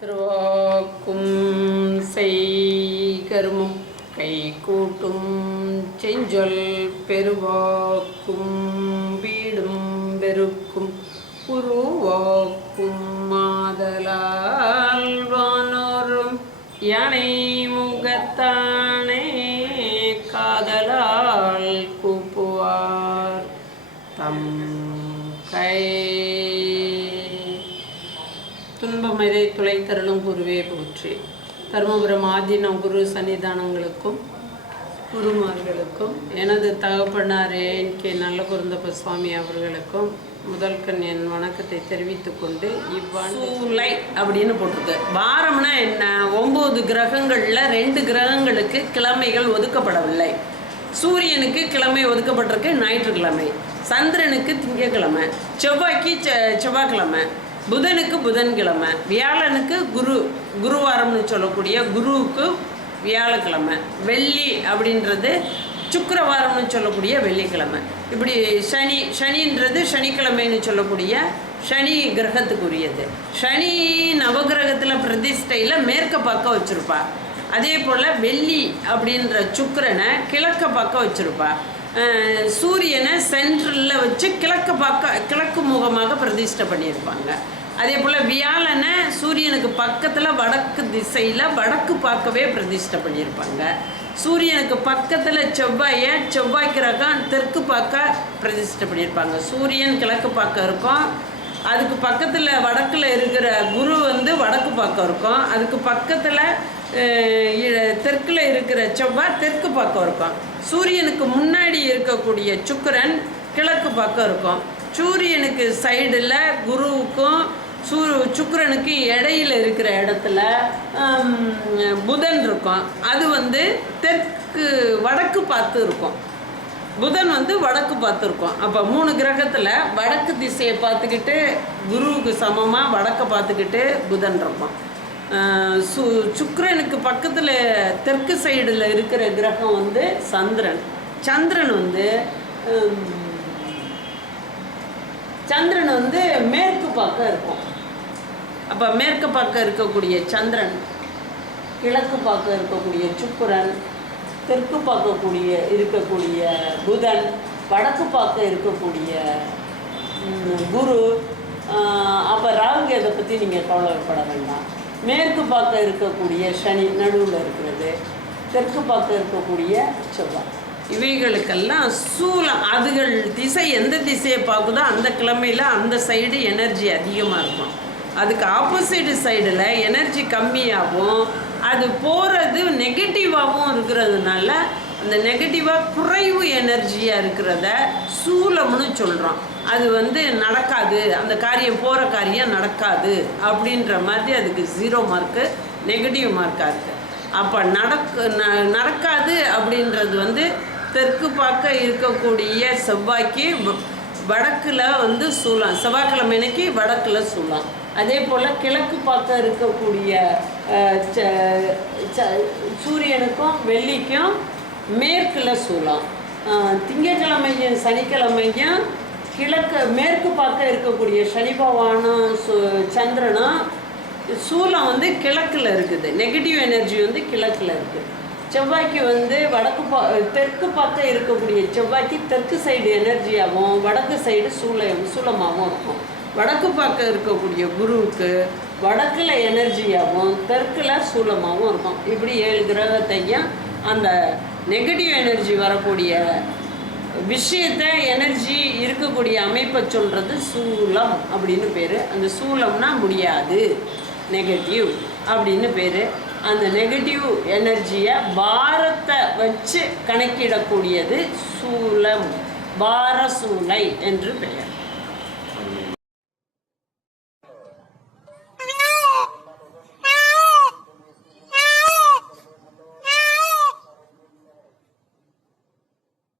திருவாக்கும் செய்கருமும் கை கூட்டும் செஞ்சொல் பெருவாக்கும் வீடும் பெருக்கும் உருவாக்கும் மாதலால் வானோரும் யானை முகத்தானே காதலால் கூப்புவார் தம் கை துன்பமதை துளைத்தருளும் குருவே போற்றி. தருமபுரம் ஆதீனம் குரு சன்னிதானங்களுக்கும் குருமார்களுக்கும் எனது தகப்பனார் என்.கே. நல்ல குருந்தப்ப சுவாமி அவர்களுக்கும் முதல் கண் என் வணக்கத்தை தெரிவித்து கொண்டு இவ்வாண்டு அப்படின்னு போட்டிருக்கு. வாரம்னா என்ன? 9 கிரகங்களில் 2 கிரகங்களுக்கு கிழமைகள் ஒதுக்கப்படவில்லை. சூரியனுக்கு கிழமை ஒதுக்கப்பட்டிருக்கு ஞாயிற்றுக்கிழமை, சந்திரனுக்கு திங்கக்கிழமை, செவ்வாய்க்கு செவ்வாய்க்கிழமை, புதனுக்கு புதன்கிழமை, வியாழனுக்கு குருவாரம்னு சொல்லக்கூடிய குருவுக்கு வியாழக்கிழமை, வெள்ளி அப்படின்றது சுக்கிரவாரம்னு சொல்லக்கூடிய வெள்ளிக்கிழமை, இப்படி சனின்றது சனிக்கிழமைன்னு சொல்லக்கூடிய சனி கிரகத்துக்குரியது. சனி நவகிரகத்தில் பிரதிஷ்டையில் மேற்க பக்கம் வச்சுருப்பா. அதே போல் வெள்ளி அப்படின்ற சுக்கிரனை கிழக்க பக்கம் வச்சுருப்பா. சூரியனை சென்ட்ரலில் வச்சு கிழக்கு முகமாக பிரதிஷ்டை பண்ணியிருப்பாங்க. அதே போல் வியாழனை சூரியனுக்கு பக்கத்தில் வடக்கு திசையில் வடக்கு பார்க்கவே பிரதிஷ்டை பண்ணியிருப்பாங்க. சூரியனுக்கு பக்கத்தில் செவ்வாய் கிரகம் தெற்கு பார்க்க பிரதிஷ்டை பண்ணியிருப்பாங்க. சூரியன் கிழக்கு பார்க்க இருக்கும், அதுக்கு பக்கத்தில் வடக்கில் இருக்கிற குரு வடக்கு பார்க்க இருக்கும், அதுக்கு பக்கத்தில் தெற்கில் இருக்கிற செவ்வாய் தெற்கு பக்கம் இருக்கும். சூரியனுக்கு முன்னாடி இருக்கக்கூடிய சுக்கிரன் கிழக்கு பக்கம் இருக்கும். சூரியனுக்கு சைடில் குருவுக்கும் சுக்கிரனுக்கு இடையில் இருக்கிற இடத்துல புதன் இருக்கும். அது தெற்கு வடக்கு பார்த்து இருக்கும். புதன் வடக்கு பார்த்துருக்கோம். அப்போ 3 கிரகத்தில் வடக்கு திசையை பார்த்துக்கிட்டு குருவுக்கு சமமாக வடக்கை பார்த்துக்கிட்டு புதன் இருக்கும். சுக்கிரனுக்கு பக்கத்தில் தெற்கு சைடில் இருக்கிற கிரகம் சந்திரன். சந்திரன் மேற்கு பக்கம் இருக்கும். அப்போ மேற்கு பக்கம் இருக்கக்கூடிய சந்திரன், கிழக்கு பக்கம் இருக்கக்கூடிய சுக்கிரன், தெற்கு இருக்கக்கூடிய புதன், வடக்கு பக்கம் இருக்கக்கூடிய குரு. அப்போ ராகுகேதை பற்றி நீங்கள் கவலைப்பட வேண்டாம். மேற்கு பக்கம் இருக்கக்கூடிய சனி நடுவில் இருக்கிறது, தெற்கு பக்கம் இருக்கக்கூடிய செவ்வாய். இவைகளுக்கெல்லாம் சூலம் அதுகள் திசை எந்த திசையை பார்க்குதோ அந்த கிழமையில் அந்த சைடு எனர்ஜி அதிகமாக இருக்கும். அதுக்கு ஆப்போசிட் சைடில் எனர்ஜி கம்மியாகவும் அது போகிறது நெகட்டிவாகவும் இருக்கிறதுனால அந்த நெகட்டிவாக குறைவு எனர்ஜியாக இருக்கிறத சூலம்னு சொல்கிறோம். அது நடக்காது, அந்த காரியம் போகிற காரியம் நடக்காது அப்படின்ற மாதிரி அதுக்கு 0 மார்க்கு, நெகட்டிவ் மார்க்காக இருக்குது. அப்போ நடக்காது அப்படின்றது தெற்கு பார்க்க இருக்கக்கூடிய செவ்வாய்க்கு வடக்கில் சூலம், செவ்வாய்க்கிழமைக்கு வடக்கில் சூலம். அதே போல் கிழக்கு பார்க்க இருக்கக்கூடிய சூரியனுக்கும் வெள்ளிக்கும் மேற்கில் சூலம். திங்கக்கிழமையும் சனிக்கிழமையும் மேற்கு பார்க்க இருக்கக்கூடிய சனி பகவானும் சந்திரனும் சூலம் கிழக்கில் இருக்குது. நெகட்டிவ் எனர்ஜி கிழக்கில் இருக்குது. செவ்வாய்க்கு தெற்கு பார்க்க இருக்கக்கூடிய செவ்வாய்க்கு தெற்கு சைடு எனர்ஜியாகவும் வடக்கு சைடு சூலமாகவும் இருக்கும். வடக்கு பார்க்க இருக்கக்கூடிய குருவுக்கு வடக்கில் எனர்ஜியாகவும் தெற்கில் சூலமாகவும் இருக்கும். இப்படி 7 கிரகத்தையும் அந்த நெகட்டிவ் எனர்ஜி வரக்கூடிய விஷயத்தை எனர்ஜி இருக்கக்கூடிய அமைப்பை சொல்கிறது சூலம் அப்படின்னு பேர். அந்த சூலம்னா முடியாது, நெகட்டிவ் அப்படின்னு பேர். அந்த நெகட்டிவ் எனர்ஜியை பாரத்தை வச்சு கணக்கிடக்கூடியது சூலம், பார சூலை என்று பெயர்.